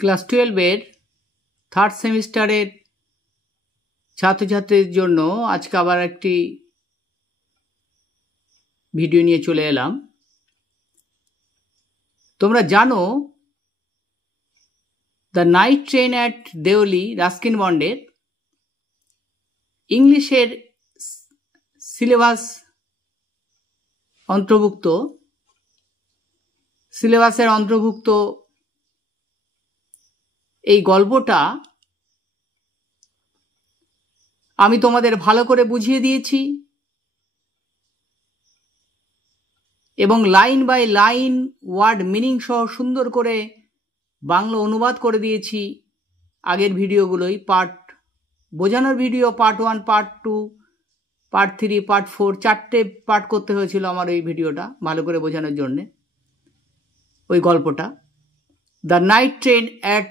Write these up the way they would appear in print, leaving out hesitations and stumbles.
Class 12-এর third সেমিস্টারের ছাত্রছাত্রীদের জন্য আজকে আবার একটি ভিডিও নিয়ে চলে এলাম। তোমরা জানো the night train at Deoli Ruskin বন্ডের ইংলিশের সিলেবাস সিলেবাসের অন্তর্ভুক্ত এই গল্পটা আমি তোমাদের ভালো করে বুঝিয়ে দিয়েছি এবং line by line word meaning সহ সুন্দর করে বাংলা অনুবাদ করে দিয়েছি। আগের ভিডিওগুলোই বোঝানোর video part 1, part 2, part 3, part 4 4টে পার্ট করতে হয়েছিল আমার ওই ভিডিওটা ভালো করে বোঝানোর জন্যে। ওই গল্পটা the night train at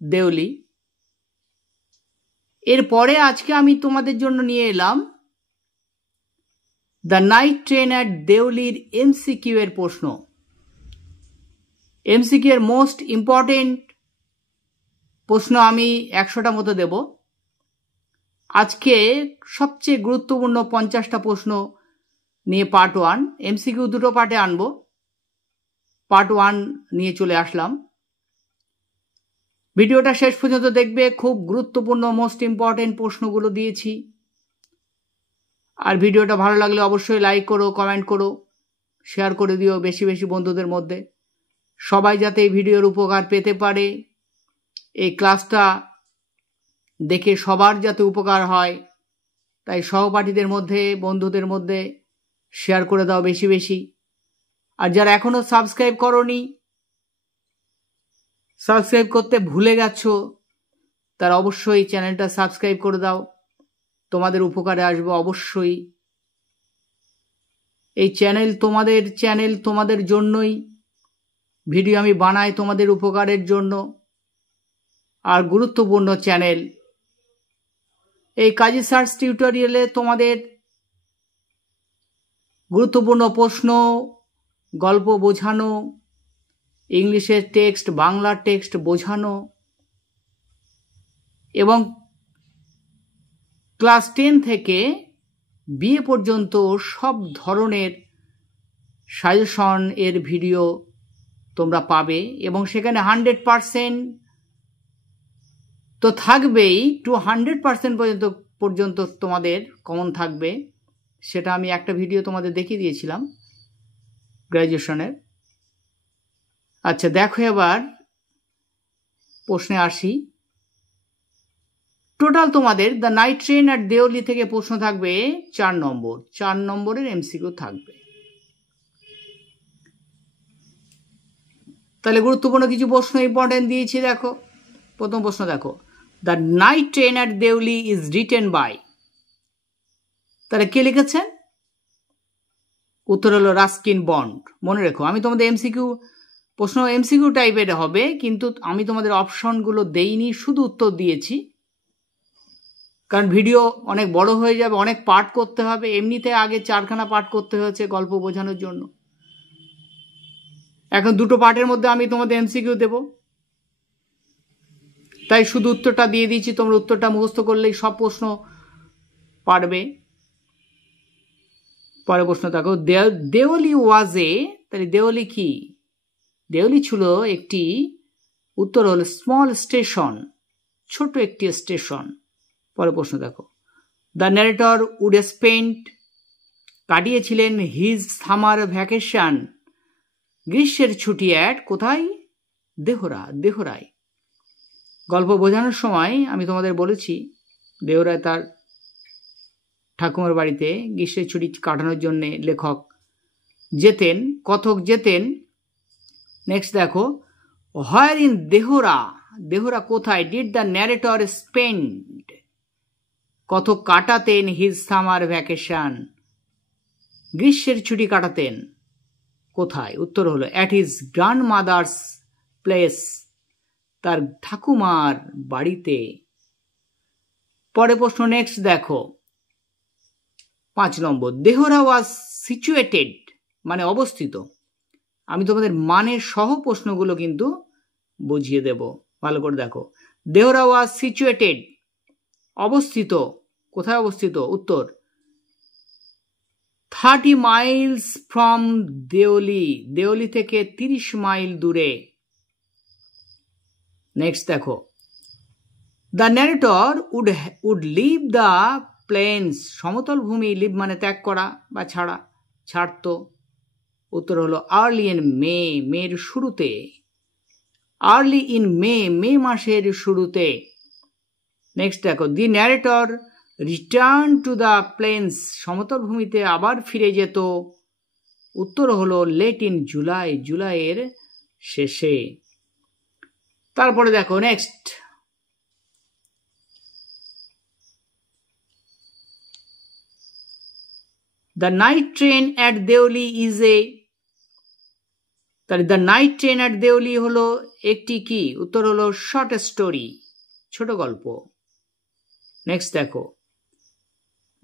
Deoli. এরপরে আজকে আমি তোমাদের জন্য নিয়ে এলাম দ্য নাইট ট্রেন অ্যাট দেওলির এমসিকিউ এর প্রশ্ন। এমসিকিউ এর মোস্ট ইম্পর্টেন্ট প্রশ্ন আমি 100টা মতো দেব। আজকে সবচেয়ে গুরুত্বপূর্ণ 50টা প্রশ্ন নিয়ে পার্ট 1, এমসিকিউ দুটো পার্টে আনবো। পার্ট 1 নিয়ে চলে আসলাম। ভিডিওটা শেষ পর্যন্ত দেখবে, খুব গুরুত্বপূর্ণ মোস্ট ইম্পর্টেন্ট প্রশ্নগুলো দিয়েছি। আর ভিডিওটা ভালো লাগলে অবশ্যই লাইক করো, কমেন্ট করো, শেয়ার করে দিও বেশি বেশি বন্ধুদের মধ্যে। সবাই যাতে এই ভিডিওর উপকার পেতে পারে, এই ক্লাসটা দেখে সবার যাতে উপকার হয়, তাই সহপাঠীদের মধ্যে বন্ধুদের মধ্যে শেয়ার করে দাও বেশি বেশি। আর যারা এখনো সাবস্ক্রাইব করোনি, সাবস্ক্রাইব করতে ভুলে গেছো, তারা অবশ্যই চ্যানেলটা সাবস্ক্রাইব করে দাও, তোমাদের উপকারে আসবে অবশ্যই। এই চ্যানেল তোমাদের জন্যই ভিডিও আমি বানাই, তোমাদের উপকারের জন্য। আর গুরুত্বপূর্ণ চ্যানেল এই কাজী সার্চ টিউটোরিয়ালে তোমাদের গুরুত্বপূর্ণ প্রশ্ন, গল্প বোঝানো, ইংলিশের টেক্সট, বাংলার টেক্সট বোঝানো এবং ক্লাস 10 থেকে বিএ পর্যন্ত সব ধরনের সাজেশন এর ভিডিও তোমরা পাবে এবং সেখানে 100% তো থাকবেই, 200% পর্যন্ত তোমাদের কমন থাকবে। সেটা আমি একটা ভিডিও তোমাদের দেখিয়ে দিয়েছিলাম গ্র্যাজুয়েশনের। আচ্ছা দেখো, এবার প্রশ্নে আসি। টোটাল তোমাদের the night train at Deoli থেকে প্রশ্ন থাকবে 4 নম্বর। 4 নম্বরের এমসিকিউ থাকবে। তাহলে গুরুত্বপূর্ণ কিছু প্রশ্ন ইম্পর্টেন্ট দিয়েছি। দেখো, প্রথম প্রশ্ন দেখো, the night train at Deoli is written by. তাহলে কে লিখেছেন? উত্তর হলো রাস্কিন বন্ড। মনে রেখো, আমি তোমাদের প্রশ্ন এমসিকিউ টাইপের হবে, কিন্তু আমি তোমাদের অপশনগুলো দেইনি, শুধু উত্তর দিয়েছি। কারণ ভিডিও অনেক বড় হয়ে যাবে, অনেক পার্ট করতে হবে। এমনিতে আগে 4খানা পার্ট করতে হয়েছে গল্প বোঝানোর জন্য। এখন 2টো পার্টের মধ্যে আমি তোমাদের এমসিকিউ দেব, তাই শুধু উত্তরটা দিয়ে দিয়েছি। তোমরা উত্তরটা মুখস্থ করলেই সব প্রশ্ন পারবে। পরের প্রশ্ন দেখো, দেওলি ওয়াজ এ। তাহলে দেওলি কি? দেওলি ছিল একটি, উত্তর হলো স্মল স্টেশন, ছোট একটি স্টেশন। পরের প্রশ্ন দেখো, দ্য ন্যারেটর উড স্পেন্ড কাটিয়েছিলেন হিজ সামার ভ্যাকেশন, গ্রীষ্মের ছুটি অ্যাট কোথায়? দেহরায়। গল্প বোঝানোর সময় আমি তোমাদের বলেছি দেহরায় তার ঠাকুমার বাড়িতে গ্রীষ্মের ছুটি কাটানোর জন্য কথক যেতেন। নেক্সট দেখো, হোয়ার ইন দেহরা কোথায় ডিড দ্য ন্যারেটর স্পেন্ড, কথক কাটাতেন হিজ সামার ভ্যাকেশন, গ্রীষ্মের ছুটি কাটাতেন কোথায়? উত্তর হলো অ্যাট হিজ গ্র্যান্ডমাদার্স প্লেস, তার ঠাকুমার বাড়িতে। পরে প্রশ্ন নেক্সট দেখো, 5 নম্বর, দেহরা ওয়াজ সিচুয়েটেড মানে অবস্থিত। আমি তোমাদের মানের সহ প্রশ্নগুলো কিন্তু বুঝিয়ে দেব, ভালো করে দেখো। দেহরা ওয়াজ সিচুয়েটেড, অবস্থিত, কোথায় অবস্থিত? উত্তর 30 miles ফ্রম দেওলি, দেওলি থেকে 30 মাইল দূরে। নেক্সট দেখো, the narrator would leave the plains, সমতল ভূমি, লিভ মানে ত্যাগ করা বা ছাড়া, ছাড়তো। উত্তর হলো আর্লি ইন মে, মের শুরুতে, আর্লি ইন মে, মে মাসের শুরুতে। নেক্সট দেখো, the narrator return to the plains, সমতল ভূমিতে আবার ফিরে যেত। উত্তর হলো লেট ইন জুলাই, জুলাইয়ের শেষে। তারপরে দেখো next, the night train at Deoli is a, তাহলে the night train at Deoli হলো একটি কি? উত্তর হলো শর্ট স্টোরি, ছোট গল্প। নেক্সট দেখো,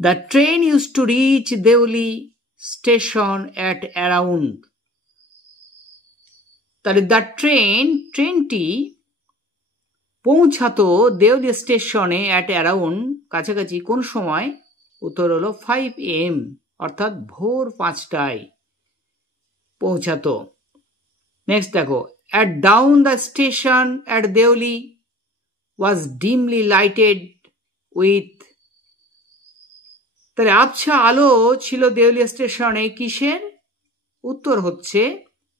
the train use to reach Deoli station at around, তাহলে দ্য ট্রেন, ট্রেনটি পৌঁছাতো দেওলি স্টেশনে অ্যাট অ্যারাউন্ড, কাছাকাছি, কোন সময়? উত্তর হলো 5 AM, অর্থাৎ ভোর 5টায় পৌঁছাতো। নেক্সট দেখো, at dawn the station at Deoli was dimly lighted with, তাহলে আবছা আলো ছিল দেওলি স্টেশনে কিসের? উত্তর হচ্ছে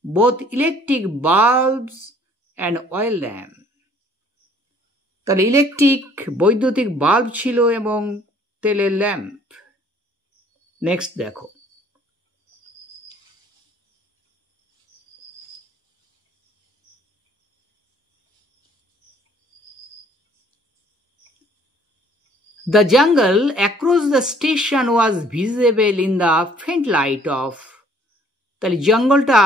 both electric bulbs and oil lamp, তাহলে ইলেকট্রিক বৈদ্যুতিক বাল্ব ছিল এবং তেলের ল্যাম্প। নেক্সট দেখো, the jungle across the station was visible in the faint light of, তাহলে জঙ্গলটা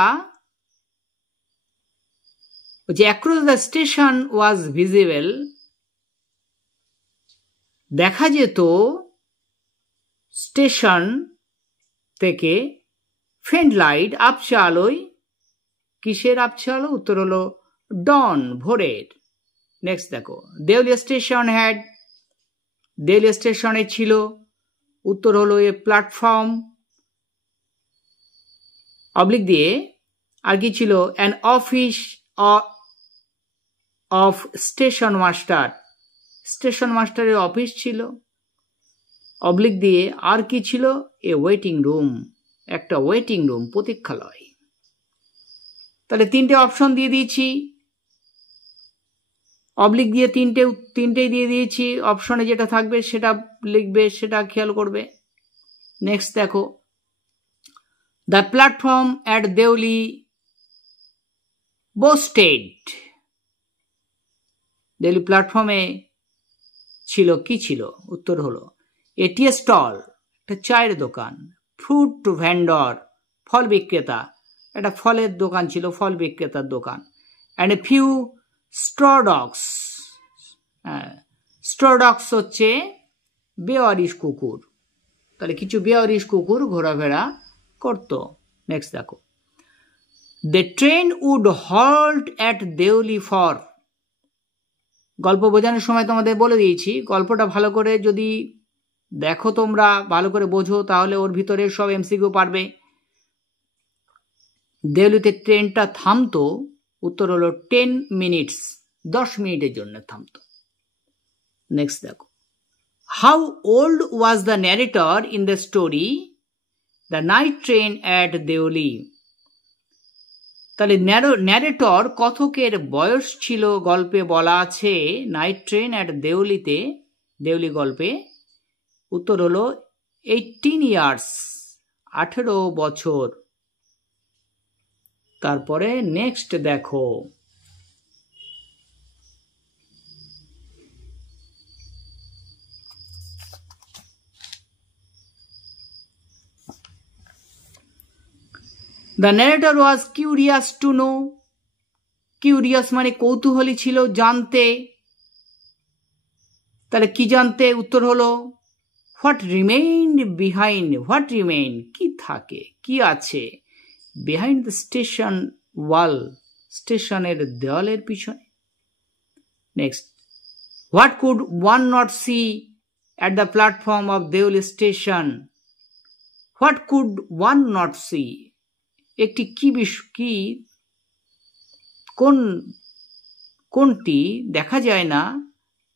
যে across the station was visible, দেখা যেত স্টেশন থেকে, ফেন্ট লাইট, আবছা আলোয়, কিসের আবছা আলো? উত্তর হলো ডন, ভোরের। নেক্সট দেখো, দেওলি স্টেশন হ্যাড, দেওলি স্টেশনে ছিল, উত্তর হলো এ প্ল্যাটফর্ম, অবলিক দিয়ে আর কি ছিল? An office of station master, station মাস্টারের অফিস ছিল, অবলিক দিয়ে আর কি ছিল? এ ওয়েটিং রুম, একটা ওয়েটিং রুম, প্রতীক্ষালয়। তাহলে তিনটে অপশন দিয়ে দিয়েছি, অবলিক দিয়ে তিনটেই দিয়ে দিয়েছি, অপশনে যেটা থাকবে সেটা লিখবে, সেটা খেয়াল করবে। নেক্সট দেখো, the platform at Deoli boosted, Deoli প্ল্যাটফর্মে ছিল, কি ছিল? উত্তর হলো এটি স্টল, একটা চায়ের দোকান, ফ্রুট ভেন্ডর, ফল বিক্রেতা, একটা ফলের দোকান ছিল, ফল বিক্রেতার দোকান, অ্যান্ড এ ফিউ স্ট্রডগস, স্ট্রডগস হচ্ছে বেওয়ারিশ কুকুর, তাহলে কিছু বেওয়ারিশ কুকুর ঘোরাফেরা করত। নেক্সট দেখো, the train would halt at Deoli for, গল্প বোঝানোর সময় তোমাদের বলে দিয়েছি, গল্পটা ভালো করে যদি দেখো, তোমরা ভালো করে বোঝো, তাহলে ওর ভিতরে সব এমসিকিউ পারবে। দেওলিতে ট্রেনটা থামতো, উত্তর হলো 10 মিনিটস, 10 মিনিটের জন্য থামতো। নেক্সট দেখো, how old was the narrator in the story the night train at Deoli, তাহলে ন্যারেটর কথকের বয়স ছিল, গল্পে বলা আছে নাইট ট্রেন অ্যাট দেওলিতে, দেওলি গল্পে। উত্তর হলো 18 ইয়ার্স, 18 বছর। তারপরে নেক্সট দেখো, The narrator was curious to know, curious মানে কৌতূহলী ছিল, জানতে, তাহলে কি জানতে? উত্তর হলো what remained behind, what remained কি থাকে, কি আছে, behind the station wall, স্টেশনের দেওয়ালের পিছনে। Next, what could one not see at the platform of Deoli station? What could one not see, একটি কি কোনটি দেখা যায় না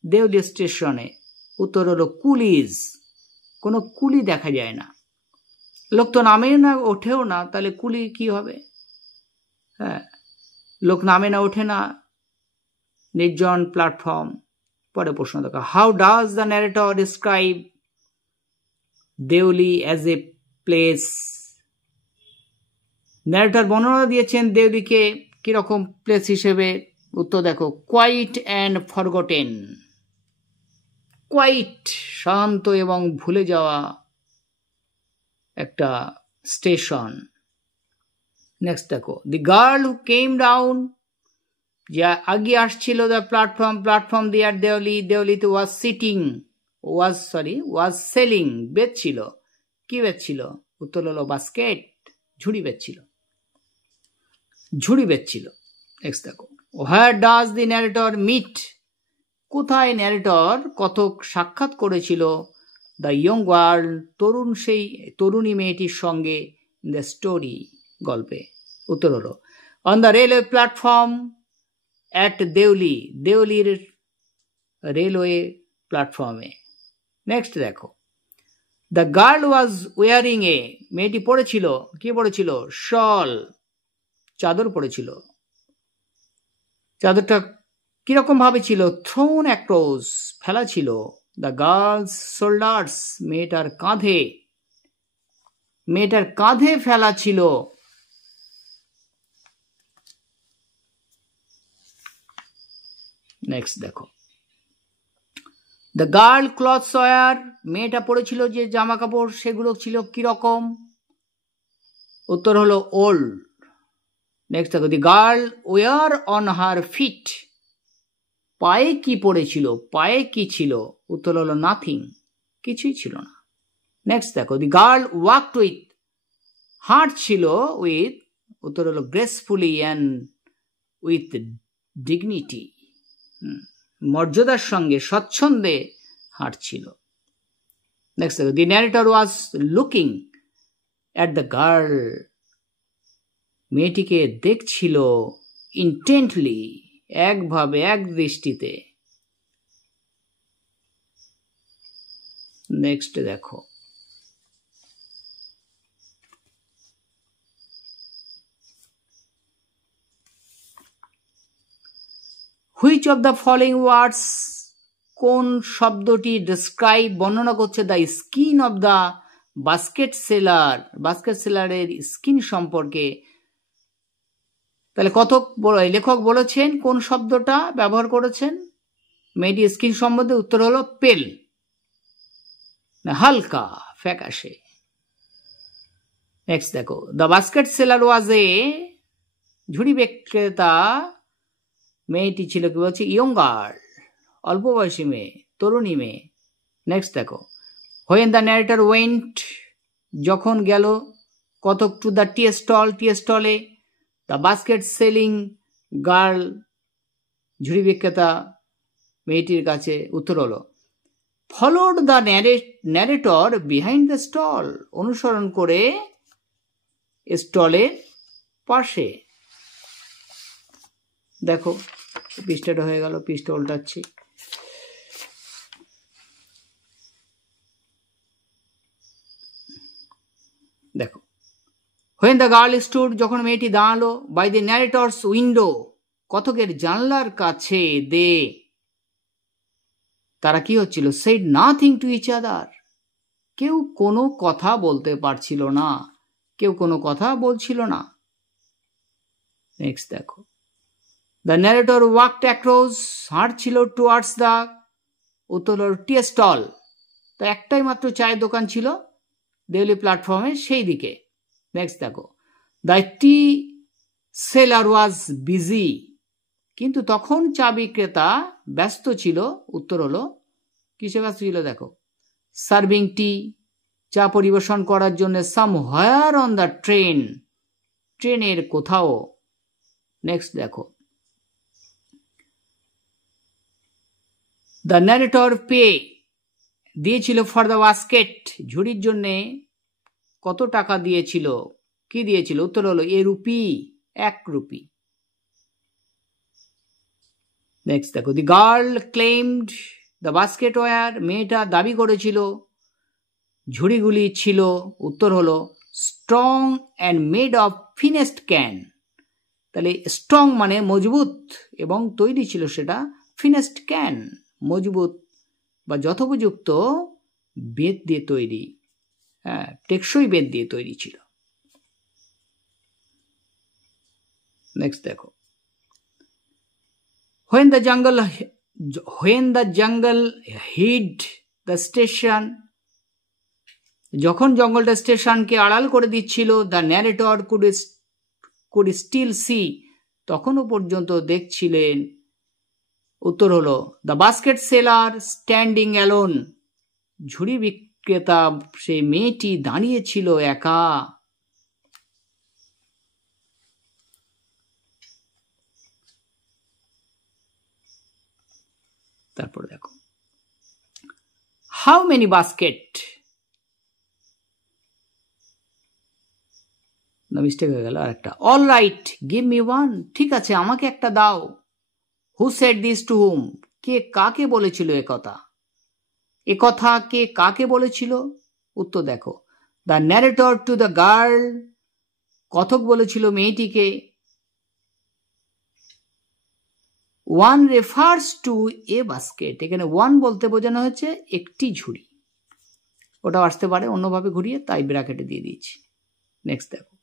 দেওলি স্টেশনে? উত্তর হলো কুলিজ। কোনো কুলি দেখা যায় না, লোক তো নামেও না ওঠেও না, তাহলে কুলি কি হবে? হ্যাঁ, লোক নামে না ওঠে না, নির্জন প্ল্যাটফর্ম। পরে প্রশ্ন দেখো, how does the narrator describe Deoli as a place? Narrator বর্ণনা দিয়েছেন দেওলিকে কিরকম প্লেস হিসেবে? উত্তর দেখো, কোয়াইট অ্যান্ড ফরগটেন। কোয়াইট, শান্ত এবং ভুলে যাওয়া একটা স্টেশন। নেক্সট দেখো, the girl who came down, যা আগে আসছিল দ্য প্ল্যাটফর্ম দিয়ার দেওলিতে ওয়াজ সেলিং, বেচছিল। কি বেচছিল? উত্তর হলো বাস্কেট, ঝুড়ি বেচছিল। নেক্সট দেখো, where does the narrator meet, কোথায় ন্যারেটর কথক সাক্ষাৎ করেছিল দ্য ইয়ং গার্ল, তরুণী মেয়েটির সঙ্গে, দ্য স্টোরি, গল্পে? উত্তর হলো on the railway platform at দেওলির রেলওয়ে প্ল্যাটফর্মে। নেক্সট দেখো, the girl was wearing a, মেয়েটি পড়েছিল, কি পড়েছিল? শল, চাদর পড়েছিল। চাদরটা কিরকম ভাবে ছিল? থ্রোন অ্যাক্রস, ফেলা ছিল। দ্য গার্লস শোল্ডার্স, মেয়েটার কাঁধে ফেলা ছিল। নেক্সট দেখো, দ্য গার্ল ক্লথস ওয়ার, মেয়েটা পরেছিল যে জামা কাপড়, সেগুলো ছিল কিরকম? উত্তর হলো ওল্ড। নেক্সট দেখো, the girl wore on her feet, পায়ে কি পড়েছিল? পায়ে কি ছিল? উত্তর হলো নাথিং, কিছুই ছিল না। নেক্সট দেখো, দি গার্ল ওয়াকড উইথ, হাঁটছিল উইথ, উত্তর হলো গ্রেসফুলি অ্যান্ড উইথ ডিগনিটি, মর্যাদার সঙ্গে স্বচ্ছন্দে হাঁটছিল। নেক্সট দেখো, the narrator was looking at the girl, মেয়েটিকে দেখছিল ইন্টেন্টলি, একভাবে, এক দৃষ্টিতে। নেক্সট দেখো, which of the following words, কোন শব্দটি ডিসক্রাইব, বর্ণনা করছে the skin of the basket সেলারের স্কিন সম্পর্কে? তাহলে লেখক বলেছেন কোন শব্দটা ব্যবহার করেছেন মেয়েটি স্কিন সম্বন্ধে? উত্তর হলো পেল, হালকা, ফ্যাকাশে। নেক্সট দেখো, দ্য বাস্কেট সেলার ওয়াজ এ, ঝুড়ি বিক্রেতা মেয়েটি ছিল কি বলছে? ইয়ং গার্ল, অল্প বয়সী মেয়ে, তরুণী মেয়ে। নেক্সট দেখো, হোয়েন দ্য ন্যারেটর ওয়েন্ট, যখন গেল কথক টু দ্য টি স্টলে, দ্য বাস্কেট সেলিং গার্ল, ঝুড়ি বিক্রেতা মেয়েটির কাছে। উত্তর হলো followed the narrator behind the stall, অনুসরণ করে স্টলের পাশে। দেখো, পৃষ্ঠাটা হয়ে গেল, পৃষ্ঠা উল্টাচ্ছি। দেখো, হোয়েন দ্য গার্ল স্টুড, যখন মেয়েটি দাঁড়ালো, বাই দ্য ন্যারেটরস উইন্ডো, কথকের জানলার কাছে, দে, তারা কি হচ্ছিল? Said nothing to each other, কেউ কোনো কথা বলতে পারছিল না, কেউ কোনো কথা বলছিল না। নেক্সট দেখো, দ্য ন্যারেটর ওয়াকড অ্যাক্রস, হাঁটছিল, টুয়ার্ডস দ্য, উত্তর টি স্টল, তা একটাই মাত্র চায়ের দোকান ছিল দেওলি প্ল্যাটফর্মে, সেই দিকে। নেক্সট দেখো, the T seller was busy, কিন্তু তখন চা বিক্রেতা ব্যস্ত ছিল। উত্তর হলো কিসে ব্যস্ত ছিল? দেখো, সার্ভিং টি, চা পরিবেশন করার জন্য, সাম হোয়ার অন দ্য ট্রেনের কোথাও। নেক্সট দেখো, দ্য ন্যারেটর পে দিয়েছিল ফর দ্য বাস্কেট, ঝুড়ির জন্যে কত টাকা দিয়েছিল, কি দিয়েছিল? উত্তর হলো এ রুপি, 1 রুপি। নেক্সট দেখো, the girl claimed the basket were, মেয়েটা দাবি করেছিল ঝুড়িগুলি ছিল, উত্তর হলো strong and made of finest cane. তাহলে স্ট্রং মানে মজবুত এবং তৈরি ছিল সেটা ফিনেস্ট ক্যান, মজবুত বা যথোপযুক্ত বেত দিয়ে তৈরি, হ্যাঁ, টেকসই বেত দিয়ে তৈরি ছিল। নেক্সট দেখো, when the jungle hid the station, যখন জঙ্গলটা স্টেশনকে আড়াল করে দিচ্ছিল, the narrator could still see, তখনও পর্যন্ত দেখছিলেন, উত্তর হলো the basket seller standing alone, ঝুড়ি বিক্রেতা সেই মেয়েটি দাঁড়িয়েছিল একা। তারপর দেখো, হাউ মেনি বাস্কেট, না মিস্টেক হয়ে গেল, আর একটা, all right give me one, ঠিক আছে আমাকে একটা দাও। Who said this to whom, কে কাকে বলেছিল একথা, একথা কে কাকে বলেছিল? উত্তর দেখো, the narrator to the girl, কথক বলেছিল মেয়েটিকে। One refers to a basket, এখানে ওয়ান বলতে বোঝানো হচ্ছে একটি ঝুড়ি, ওটাও আসতে পারে অন্যভাবে ঘুরিয়ে, তাই ব্র্যাকেটে দিয়ে দিয়েছি। নেক্সট দেখো,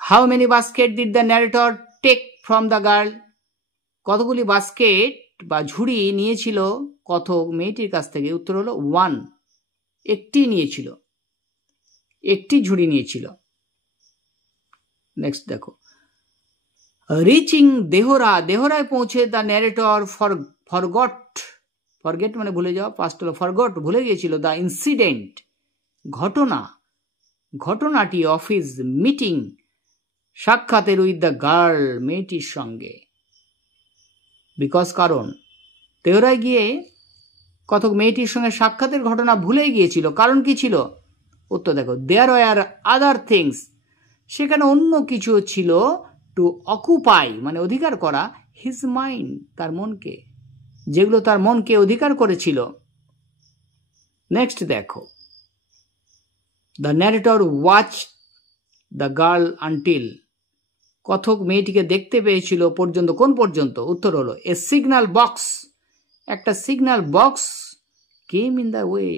how many basket did the narrator take from the girl, কতগুলি বাস্কেট বা ঝুড়ি নিয়েছিল কথক মেয়েটির কাছ থেকে? উত্তর হলো ওয়ান, একটি নিয়েছিল, একটি ঝুড়ি নিয়েছিল। নেক্সট দেখো, রিচিং দেহরা, দেহরায় পৌঁছে দ্য ন্যারেটর ফরগেট মানে ভুলে যাওয়া, পাস্ট হলো ফরগট, ভুলে গিয়েছিল, দ্য ইনসিডেন্ট, ঘটনাটি অফ হিজ মিটিং, সাক্ষাতের উইথ দ্য গার্ল, মেয়েটির সঙ্গে। বিকজ কারণ, দেহরায় গিয়ে কথক মেয়েটির সঙ্গে সাক্ষাতের ঘটনা ভুলে গিয়েছিল, কারণ কি ছিল? উত্তর দেখো, দেয়ার ওয়ার আদার থিংস, সেখানে অন্য কিছু ছিল, টু অকুপাই মানে অধিকার করা, হিজ মাইন্ড তার মনকে, যেগুলো তার মনকে অধিকার করেছিল। নেক্সট দেখো, the narrator watch the girl until, কথক মেয়েটিকে দেখতে পেয়েছিল পর্যন্ত, কোন পর্যন্ত? উত্তর হলো এ সিগন্যাল বক্স, একটা signal box came in the way,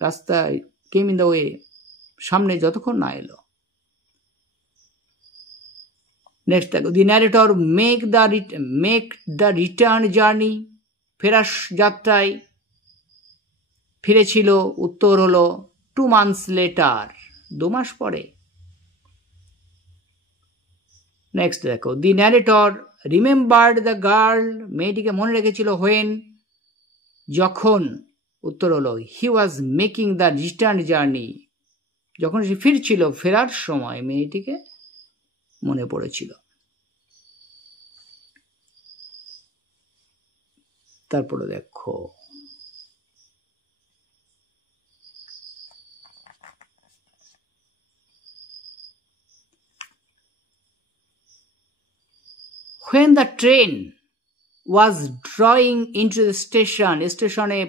রাস্তায় কেম ইন দ্য ওয়ে, সামনে যতক্ষণ না এলো। নেক্সট দেখো, the narrator make the return journey, ফেরার যাত্রায় ফিরেছিল, উত্তর হলো 2 months লেটার, 2 মাস পরে। নেক্সট দেখো, the narrator remembered the girl, মেয়েটিকে মনে রেখেছিল, হোয়েন যখন, উত্তর হলো he was making the return journey, যখন সে ফিরছিল, ফেরার সময় মেয়েটিকে মনে পড়েছিল। তারপরে দেখো, when the train was drawing into the station, স্টেশনে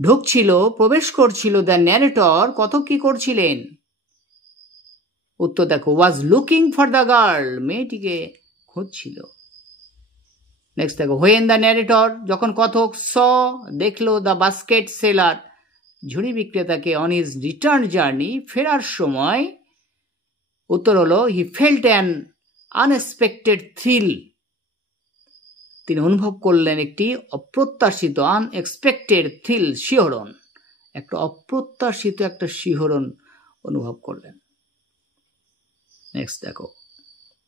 ঢুকছিল, প্রবেশ করছিল, দ্য ন্যারেটর কত কি করছিলেন? উত্তর দেখো, was looking for the girl, মেয়েটিকে খুঁজছিল। নেক্সট দেখো, when the narrator, যখন কথক স দেখলো দ্য বাস্কেট সেলার, ঝুড়ি বিক্রেতাকে, অন হিজ রিটার্ন জার্নি, ফেরার সময়, উত্তর হলো he felt an unexpected thrill, তিনি অনুভব করলেন একটি অপ্রত্যাশিত, আনএক্সপেক্টেড থ্রিল, শিহরণ, একটা অপ্রত্যাশিত একটা শিহরণ অনুভব করলেন। নেক্সট দেখো,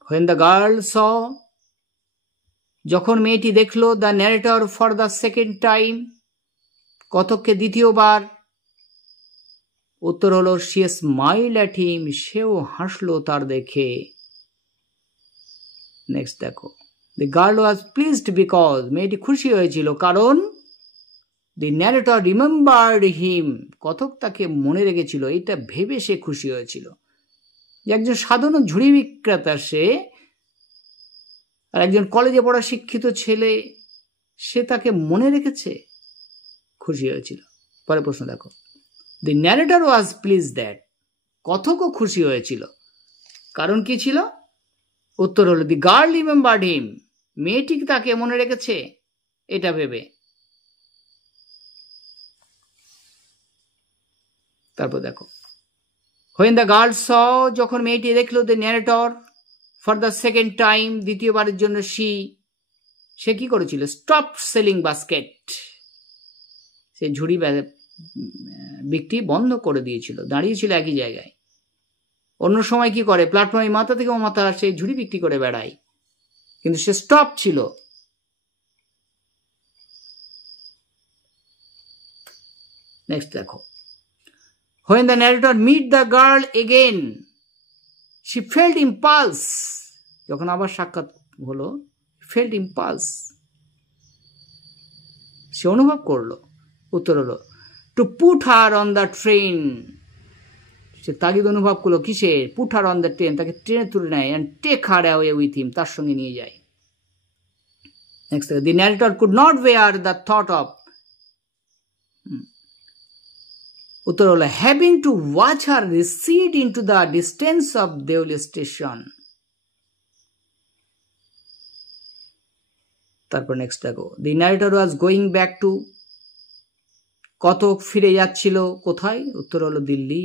when the girl saw, যখন মেয়েটি দেখলো the narrator for the second time, কথককে দ্বিতীয়বার, উত্তর হলো শি স্মাইল্ড অ্যাট হিম, সেও হাসলো তার দেখে। নেক্সট দেখো, the girl was pleased because, মেয়েটি খুশি হয়েছিল কারণ দি ন্যারেটর রিমেম্বার্ড হিম, কথক তাকে মনে রেখেছিল, এইটা ভেবে সে খুশি হয়েছিল যে একজন সাধারণ ঝুড়ি বিক্রেতা সে, আর একজন কলেজে পড়া শিক্ষিত ছেলে, সে তাকে মনে রেখেছে, খুশি হয়েছিল। পরে প্রশ্ন দেখো, the narrator was pleased that, কথকও খুশি হয়েছিল, কারণ কি ছিল? উত্তর হলো দি গার্ল রিমেম্বার্ড হিম, মেয়েটি তাকে মনে রেখেছে এটা ভেবে। তারপর দেখো, when the girl saw, যখন মেয়েটি দেখলো the narrator for the second time, দ্বিতীয়বারের জন্য সে কি করেছিল? স্টপ সেলিং বাস্কেট, সে ঝুড়ি বিক্রি বন্ধ করে দিয়েছিল, দাঁড়িয়েছিল একই জায়গায়। অন্য সময় কি করে? প্ল্যাটফর্মে মাথা থেকে মাথা সে ঝুড়ি বিক্রি করে বেড়ায়, কিন্তু সে স্টপ ছিল। নেক্সট দেখো, when the narrator meet the girl again, she felt impulse, যখন আবার সাক্ষাৎ হলো, felt impulse, সে অনুভব করলো। উত্তর হলো to put her on the train, সে তাগিদ অনুভব করলো কিসে? put her on the train, তাকে ট্রেনে তুলে নেয়, and take her away with him, তার সঙ্গে নিয়ে যায়। Next the narrator could not bear the thought of, উত্তর হলো having to watch her recede into the distance of Deoli station. তারপর নেক্সট দেখো, the narrator was going back to, কথক ফিরে যাচ্ছিল কোথায়? উত্তর হলো Delhi.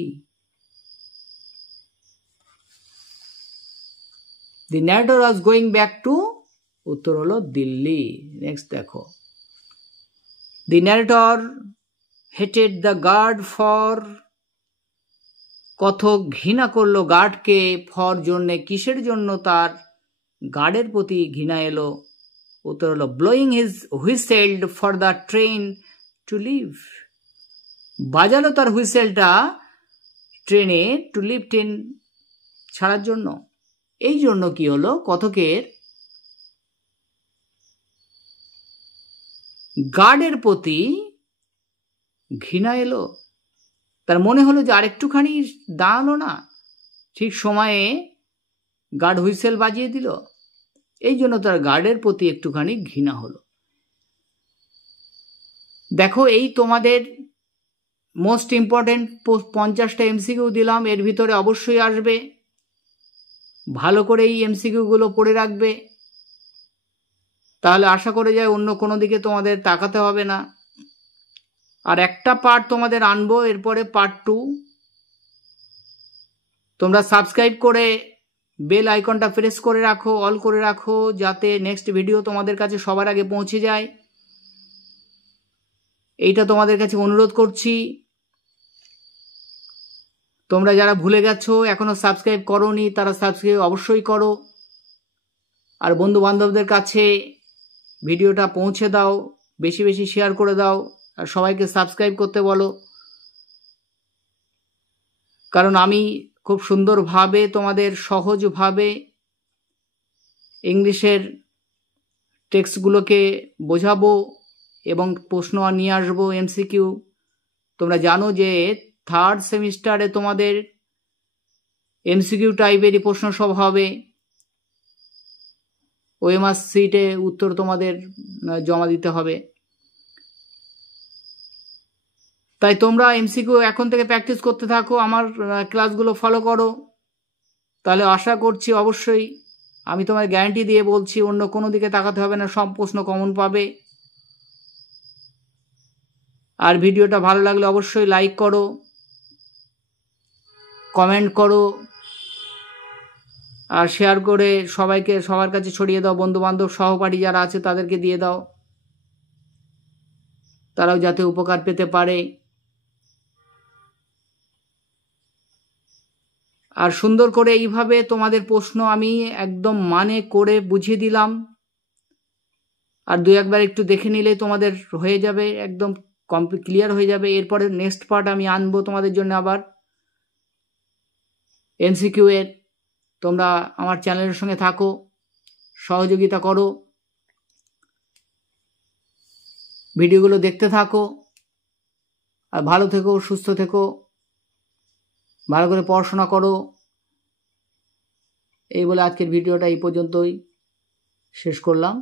The narrator was going back to, উত্তর হলো দিল্লি। নেক্সট দেখো, the narrator hated the guard for, কথক ঘৃণা করলো গার্ডকে, ফর জন্যে, কিসের জন্য তার গার্ডের প্রতি ঘৃণা এলো? উত্তর হলো blowing his whistled for the train to leave, বাজালো তার হুইসেলটা ট্রেনে, টু লিভ, ট্রেন ছাড়ার জন্য। এই জন্য কি হলো? কথকের গার্ডের প্রতি ঘৃণা এলো, তার মনে হলো যে আরেকটুখানি দাঁড়ালো না, ঠিক সময়ে গার্ড হুইসেল বাজিয়ে দিল, এই জন্য তার গার্ডের প্রতি একটুখানি ঘৃণা হলো। দেখো, এই তোমাদের মোস্ট ইম্পর্টেন্ট 50টা এমসিকিউ দিলাম, এর ভিতরে অবশ্যই আসবে, ভালো করে এই এমসিকিউগুলো পড়ে রাখবে, তাহলে আশা করে যায় অন্য কোনো দিকে তোমাদের তাকাতে হবে না। আর একটা পার্ট তোমাদের আনবো, এরপরে পার্ট 2। তোমরা সাবস্ক্রাইব করে বেল আইকনটা প্রেস করে রাখো, অল করে রাখো, যাতে নেক্সট ভিডিও তোমাদের কাছে সবার আগে পৌঁছে যায়। এইটা তোমাদের কাছে অনুরোধ করছি। তোমরা যারা ভুলে গেছো, এখনো সাবস্ক্রাইব করোনি, তারা সাবস্ক্রাইব অবশ্যই করো, আর বন্ধু বান্ধবদের কাছে ভিডিওটা পৌঁছে দাও, বেশি বেশি শেয়ার করে দাও, আর সবাইকে সাবস্ক্রাইব করতে বলো। কারণ আমি খুব সুন্দরভাবে তোমাদের সহজভাবে ইংলিশের টেক্সটগুলোকে বোঝাবো এবং প্রশ্ন নিয়ে আসবো, এমসিকিউ। তোমরা জানো যে 3rd সেমিস্টারে তোমাদের এমসিকিউ টাইপেরই প্রশ্ন সব হবে, ওএমআর সিটে উত্তর তোমাদের জমা দিতে হবে। তাই তোমরা এমসিকিউ এখন থেকে প্র্যাকটিস করতে থাকো, আমার ক্লাসগুলো ফলো করো, তাহলে আশা করছি অবশ্যই, আমি তোমার গ্যারান্টি দিয়ে বলছি, অন্য কোনো দিকে তাকাতে হবে না, সব প্রশ্ন কমন পাবে। আর ভিডিওটা ভালো লাগলে অবশ্যই লাইক করো, কমেন্ট করো, আর শেয়ার করে সবাইকে, সবার কাছে ছড়িয়ে দাও, বন্ধু বান্ধব সহপাঠী যারা আছে তাদেরকে দিয়ে দাও, তারাও যাতে উপকার পেতে পারে। আর সুন্দর করে এইভাবে তোমাদের প্রশ্ন আমি একদম মানে করে বুঝিয়ে দিলাম, আর 2-1বার একটু দেখে নিলে তোমাদের হয়ে যাবে, একদম ক্লিয়ার হয়ে যাবে। এরপরে নেক্সট পার্ট আমি আনবো তোমাদের জন্য আবার এমসিকিউ এর। তোমরা আমার চ্যানেলের সঙ্গে থাকো, সহযোগিতা করো, ভিডিওগুলো দেখতে থাকো, আর ভালো থেকো, সুস্থ থেকো, ভালো করে পড়াশোনা করো। এই বলে আজকের ভিডিওটা এই পর্যন্তই শেষ করলাম।